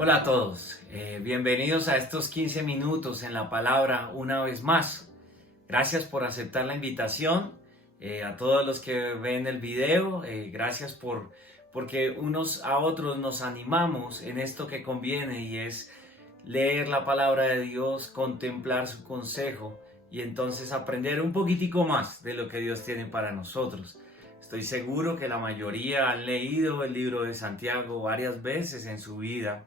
Hola a todos, bienvenidos a estos 15 minutos en la palabra una vez más. Gracias por aceptar la invitación, a todos los que ven el video, gracias porque unos a otros nos animamos en esto que conviene y es leer la palabra de Dios, contemplar su consejo y entonces aprender un poquitico más de lo que Dios tiene para nosotros. Estoy seguro que la mayoría han leído el libro de Santiago varias veces en su vida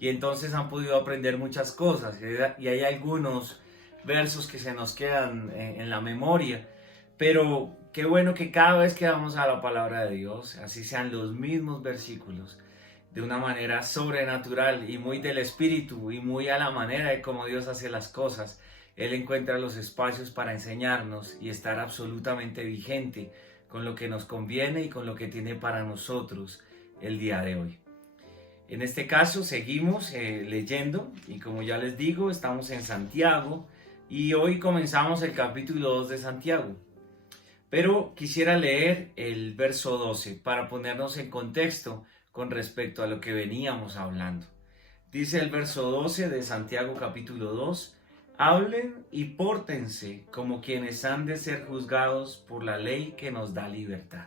y entonces han podido aprender muchas cosas y hay algunos versos que se nos quedan en la memoria, pero qué bueno que cada vez que vamos a la palabra de Dios, así sean los mismos versículos, de una manera sobrenatural y muy del espíritu y muy a la manera de cómo Dios hace las cosas, Él encuentra los espacios para enseñarnos y estar absolutamente vigente con lo que nos conviene y con lo que tiene para nosotros el día de hoy. En este caso seguimos leyendo y como ya les digo, estamos en Santiago y hoy comenzamos el capítulo 2 de Santiago. Pero quisiera leer el verso 12 para ponernos en contexto con respecto a lo que veníamos hablando. Dice el verso 12 de Santiago capítulo 2, hablen y pórtense como quienes han de ser juzgados por la ley que nos da libertad.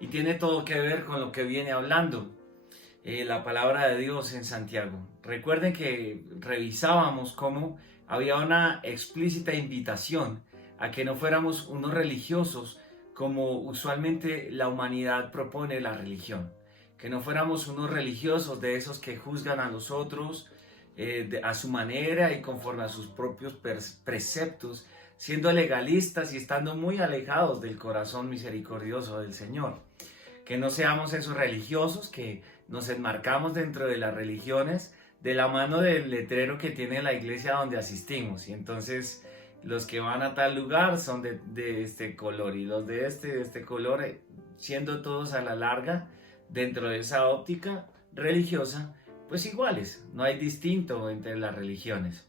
Y tiene todo que ver con lo que viene hablando la palabra de Dios en Santiago. Recuerden que revisábamos cómo había una explícita invitación a que no fuéramos unos religiosos como usualmente la humanidad propone la religión, que no fuéramos unos religiosos de esos que juzgan a los otros a su manera y conforme a sus propios preceptos, siendo legalistas y estando muy alejados del corazón misericordioso del Señor. Que no seamos esos religiosos que nos enmarcamos dentro de las religiones de la mano del letrero que tiene la iglesia donde asistimos. Y entonces los que van a tal lugar son de este color y los de este color, siendo todos a la larga dentro de esa óptica religiosa, pues iguales. No hay distinto entre las religiones.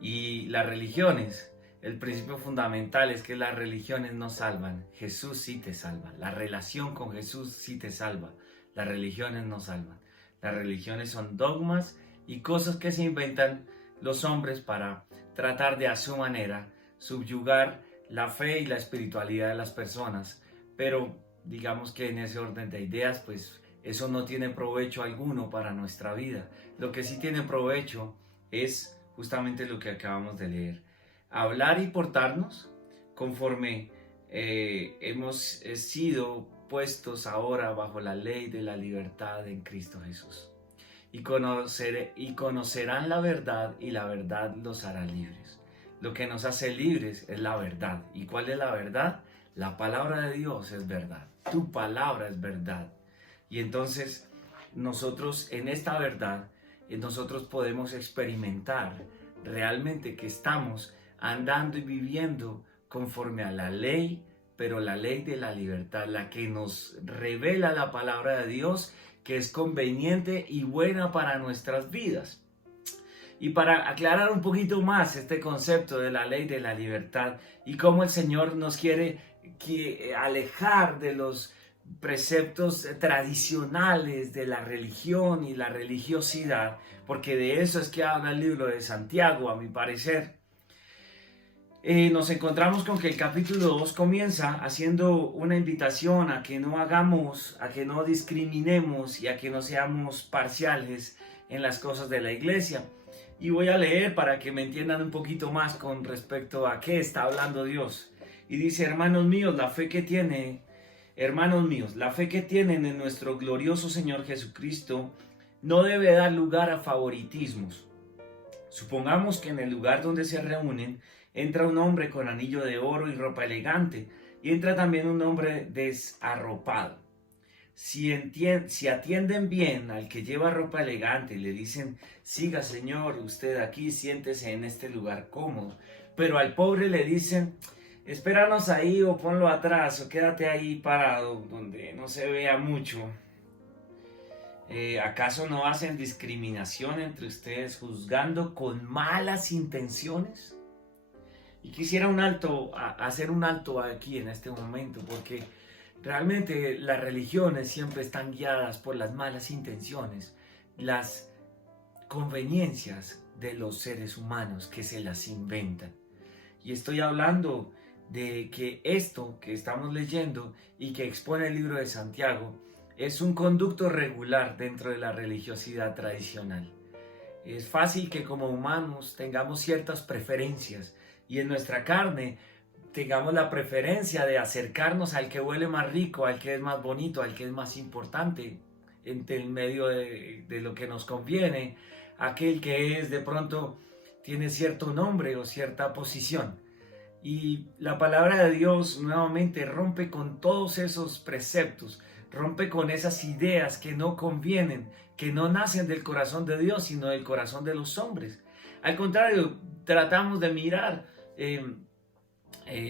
Y las religiones, el principio fundamental es que las religiones no salvan. Jesús sí te salva. La relación con Jesús sí te salva. Las religiones no salvan. Las religiones son dogmas y cosas que se inventan los hombres para tratar de a su manera subyugar la fe y la espiritualidad de las personas. Pero digamos que en ese orden de ideas, pues eso no tiene provecho alguno para nuestra vida. Lo que sí tiene provecho es justamente lo que acabamos de leer. Hablar y portarnos conforme hemos sido puestos ahora bajo la ley de la libertad en Cristo Jesús. Y conocerán la verdad y la verdad los hará libres. Lo que nos hace libres es la verdad. ¿Y cuál es la verdad? La palabra de Dios es verdad. Tu palabra es verdad. Y entonces nosotros en esta verdad, nosotros podemos experimentar realmente que estamos andando y viviendo conforme a la ley, pero la ley de la libertad, la que nos revela la palabra de Dios, que es conveniente y buena para nuestras vidas. Y para aclarar un poquito más este concepto de la ley de la libertad y cómo el Señor nos quiere alejar de los preceptos tradicionales de la religión y la religiosidad, porque de eso es que habla el libro de Santiago, a mi parecer. Nos encontramos con que el capítulo 2 comienza haciendo una invitación a que no hagamos, a que no discriminemos y a que no seamos parciales en las cosas de la iglesia. Y voy a leer para que me entiendan un poquito más con respecto a qué está hablando Dios. Y dice, hermanos míos, la fe que tienen en nuestro glorioso Señor Jesucristo no debe dar lugar a favoritismos. Supongamos que en el lugar donde se reúnen entra un hombre con anillo de oro y ropa elegante, y entra también un hombre desarropado. Si atienden bien al que lleva ropa elegante y le dicen, siga señor, usted aquí, siéntese en este lugar cómodo, pero al pobre le dicen, espéranos ahí o ponlo atrás o quédate ahí parado donde no se vea mucho. ¿Acaso no hacen discriminación entre ustedes juzgando con malas intenciones? Y quisiera hacer un alto aquí en este momento, porque realmente las religiones siempre están guiadas por las malas intenciones las conveniencias de los seres humanos que se las inventan. Y estoy hablando de que esto que estamos leyendo y que expone el libro de Santiago es un conducto regular dentro de la religiosidad tradicional. Es fácil que como humanos tengamos ciertas preferencias y en nuestra carne tengamos la preferencia de acercarnos al que huele más rico, al que es más bonito, al que es más importante en medio de lo que nos conviene, aquel que es de pronto tiene cierto nombre o cierta posición. Y la palabra de Dios nuevamente rompe con todos esos preceptos, rompe con esas ideas que no convienen, que no nacen del corazón de Dios, sino del corazón de los hombres. Al contrario, tratamos de mirar,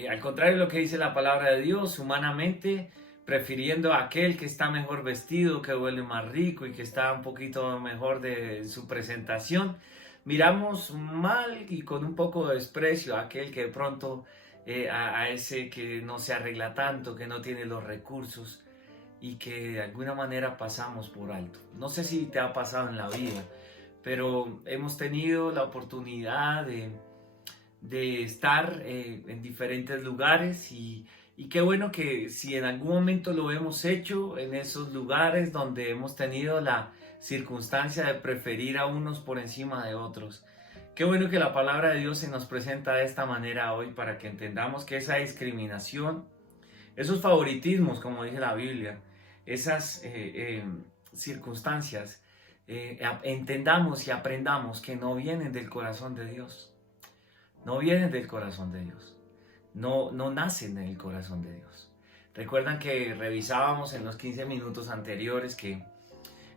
al contrario de lo que dice la palabra de Dios, humanamente, prefiriendo a aquel que está mejor vestido, que huele más rico y que está un poquito mejor de su presentación, miramos mal y con un poco de desprecio a aquel que de pronto, a ese que no se arregla tanto, que no tiene los recursos y que de alguna manera pasamos por alto. No sé si te ha pasado en la vida, pero hemos tenido la oportunidad de estar en diferentes lugares y qué bueno que si en algún momento lo hemos hecho en esos lugares donde hemos tenido la circunstancia de preferir a unos por encima de otros. Qué bueno que la palabra de Dios se nos presenta de esta manera hoy para que entendamos que esa discriminación, esos favoritismos, como dice la Biblia, esas circunstancias, entendamos y aprendamos que no vienen del corazón de Dios. No vienen del corazón de Dios. No nacen en el corazón de Dios. Recuerdan que revisábamos en los 15 minutos anteriores que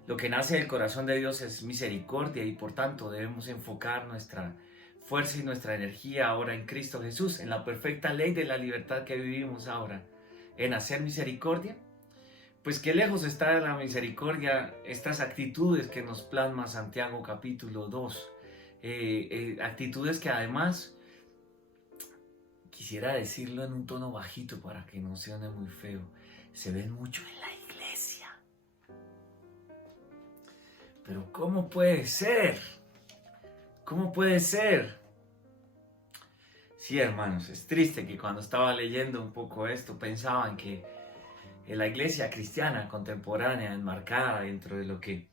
lo que nace del corazón de Dios es misericordia y por tanto debemos enfocar nuestra fuerza y nuestra energía ahora en Cristo Jesús, en la perfecta ley de la libertad que vivimos ahora, en hacer misericordia. Pues qué lejos está de la misericordia estas actitudes que nos plasma Santiago capítulo 2. Actitudes que además, quisiera decirlo en un tono bajito para que no suene muy feo, se ven mucho en la iglesia. Pero ¿cómo puede ser? ¿Cómo puede ser? Sí, hermanos, es triste que cuando estaba leyendo un poco esto pensaban que en la iglesia cristiana contemporánea, enmarcada dentro de lo que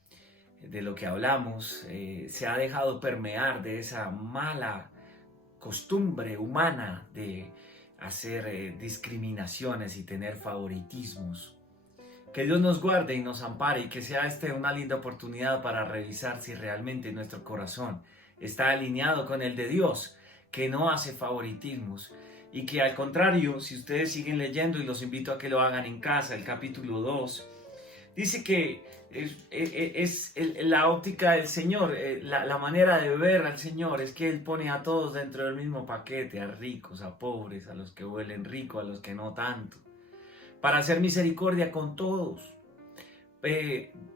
hablamos, se ha dejado permear de esa mala costumbre humana de hacer discriminaciones y tener favoritismos. Que Dios nos guarde y nos ampare y que sea una linda oportunidad para revisar si realmente nuestro corazón está alineado con el de Dios, que no hace favoritismos. Y que al contrario, si ustedes siguen leyendo, y los invito a que lo hagan en casa, el capítulo 2, dice que es la óptica del Señor, la manera de ver al Señor es que Él pone a todos dentro del mismo paquete, a ricos, a pobres, a los que huelen rico, a los que no tanto, para hacer misericordia con todos.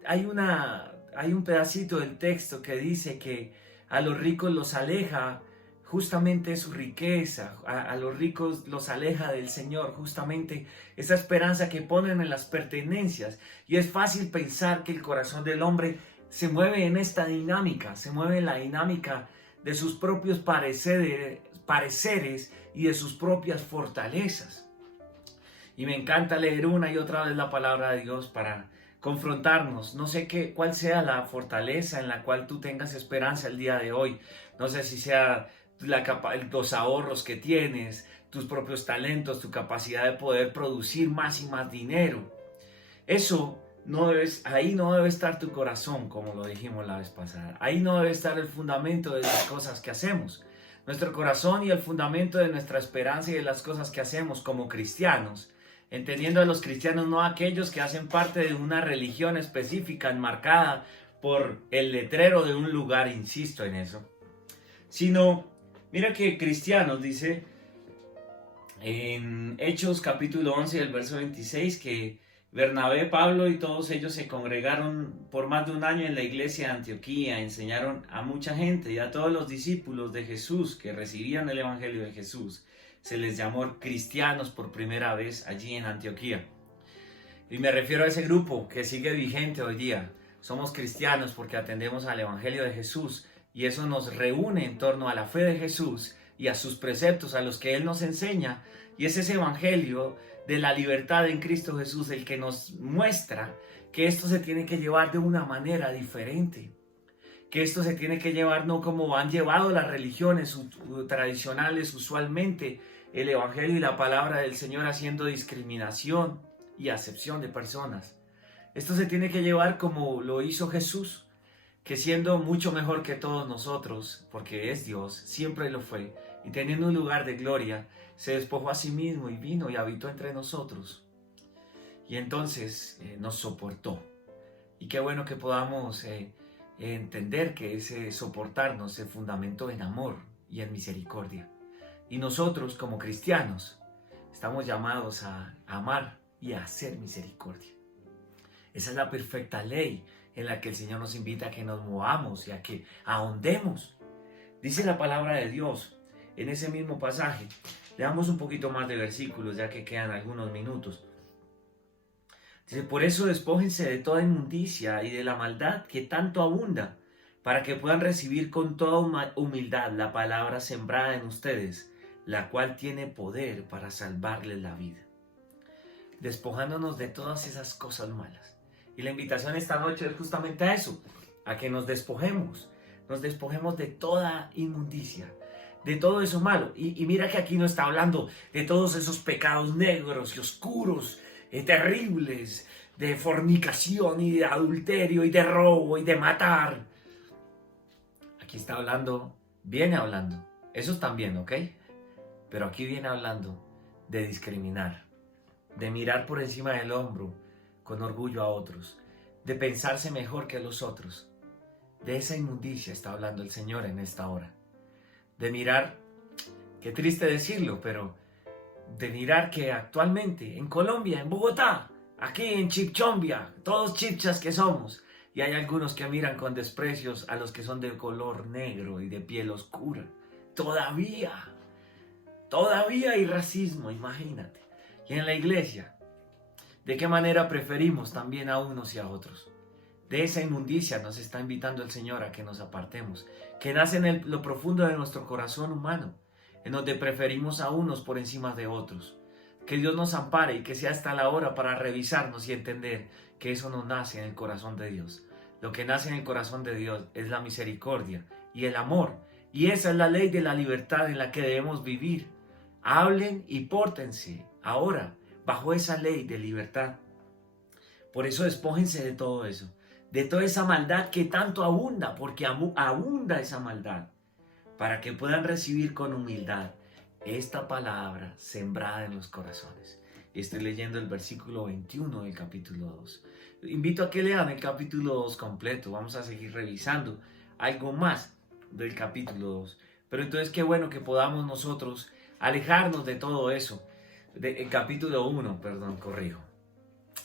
Hay un pedacito del texto que dice que a los ricos los aleja justamente su riqueza, a los ricos los aleja del Señor, justamente esa esperanza que ponen en las pertenencias. Y es fácil pensar que el corazón del hombre se mueve en esta dinámica, se mueve en la dinámica de sus propios pareceres y de sus propias fortalezas. Y me encanta leer una y otra vez la palabra de Dios para confrontarnos. No sé cuál sea la fortaleza en la cual tú tengas esperanza el día de hoy. No sé si sea los ahorros que tienes, tus propios talentos, tu capacidad de poder producir más y más dinero. Ahí no debe estar tu corazón, como lo dijimos la vez pasada. Ahí no debe estar el fundamento de las cosas que hacemos. Nuestro corazón y el fundamento de nuestra esperanza y de las cosas que hacemos como cristianos, entendiendo a los cristianos no aquellos que hacen parte de una religión específica enmarcada por el letrero de un lugar, insisto en eso, sino, mira que cristianos, dice en Hechos capítulo 11, el verso 26, que Bernabé, Pablo y todos ellos se congregaron por más de un año en la iglesia de Antioquía, enseñaron a mucha gente y a todos los discípulos de Jesús que recibían el evangelio de Jesús. Se les llamó cristianos por primera vez allí en Antioquía. Y me refiero a ese grupo que sigue vigente hoy día. Somos cristianos porque atendemos al Evangelio de Jesús y eso nos reúne en torno a la fe de Jesús y a sus preceptos, a los que Él nos enseña. Y es ese Evangelio de la libertad en Cristo Jesús el que nos muestra que esto se tiene que llevar de una manera diferente. Que esto se tiene que llevar no como han llevado las religiones tradicionales usualmente, el Evangelio y la palabra del Señor haciendo discriminación y acepción de personas. Esto se tiene que llevar como lo hizo Jesús, que siendo mucho mejor que todos nosotros, porque es Dios, siempre lo fue, y teniendo un lugar de gloria, se despojó a sí mismo y vino y habitó entre nosotros. Y entonces nos soportó. Y qué bueno que podamos entender que ese soportarnos se fundamentó en amor y en misericordia. Y nosotros como cristianos estamos llamados a amar y a hacer misericordia. Esa es la perfecta ley en la que el Señor nos invita a que nos movamos y a que ahondemos. Dice la palabra de Dios en ese mismo pasaje. Leamos un poquito más de versículos ya que quedan algunos minutos. Dice, por eso despójense de toda inmundicia y de la maldad que tanto abunda, para que puedan recibir con toda humildad la palabra sembrada en ustedes, la cual tiene poder para salvarles la vida. Despojándonos de todas esas cosas malas. Y la invitación esta noche es justamente a eso, a que nos despojemos de toda inmundicia, de todo eso malo. Y mira que aquí no está hablando de todos esos pecados negros y oscuros, terribles, de fornicación y de adulterio y de robo y de matar. Aquí está hablando, viene hablando, esos también, ¿ok? Pero aquí viene hablando de discriminar, de mirar por encima del hombro con orgullo a otros, de pensarse mejor que los otros. De esa inmundicia está hablando el Señor en esta hora. De mirar, qué triste decirlo, pero de mirar que actualmente en Colombia, en Bogotá, aquí en Chipchombia, todos chipchas que somos, y hay algunos que miran con desprecios a los que son de color negro y de piel oscura. Todavía hay racismo, imagínate. Y en la iglesia, ¿de qué manera preferimos también a unos y a otros? De esa inmundicia nos está invitando el Señor a que nos apartemos, que nace en lo profundo de nuestro corazón humano, en donde preferimos a unos por encima de otros. Que Dios nos ampare y que sea hasta la hora para revisarnos y entender que eso no nace en el corazón de Dios. Lo que nace en el corazón de Dios es la misericordia y el amor. Y esa es la ley de la libertad en la que debemos vivir. Hablen y pórtense ahora bajo esa ley de libertad. Por eso despójense de todo eso, de toda esa maldad que tanto abunda, porque abunda esa maldad, para que puedan recibir con humildad esta palabra sembrada en los corazones. Estoy leyendo el versículo 21 del capítulo 2. Invito a que lean el capítulo 2 completo. Vamos a seguir revisando algo más del capítulo 2. Pero entonces qué bueno que podamos nosotros alejarnos de todo eso. El capítulo 1,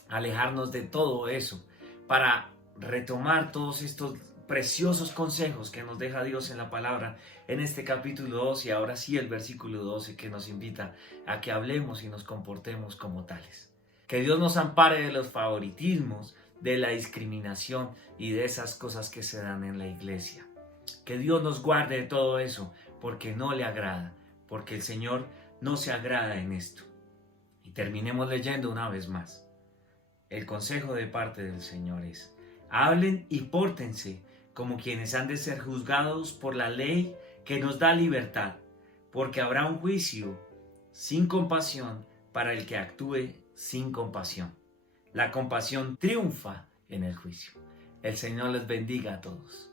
alejarnos de todo eso para retomar todos estos preciosos consejos que nos deja Dios en la palabra en este capítulo 2 y ahora sí el versículo 12 que nos invita a que hablemos y nos comportemos como tales. Que Dios nos ampare de los favoritismos, de la discriminación y de esas cosas que se dan en la iglesia. Que Dios nos guarde de todo eso porque no le agrada, porque el Señor no se agrada en esto. Y terminemos leyendo una vez más. El consejo de parte del Señor es: hablen y pórtense como quienes han de ser juzgados por la ley que nos da libertad, porque habrá un juicio sin compasión para el que actúe sin compasión. La compasión triunfa en el juicio. El Señor les bendiga a todos.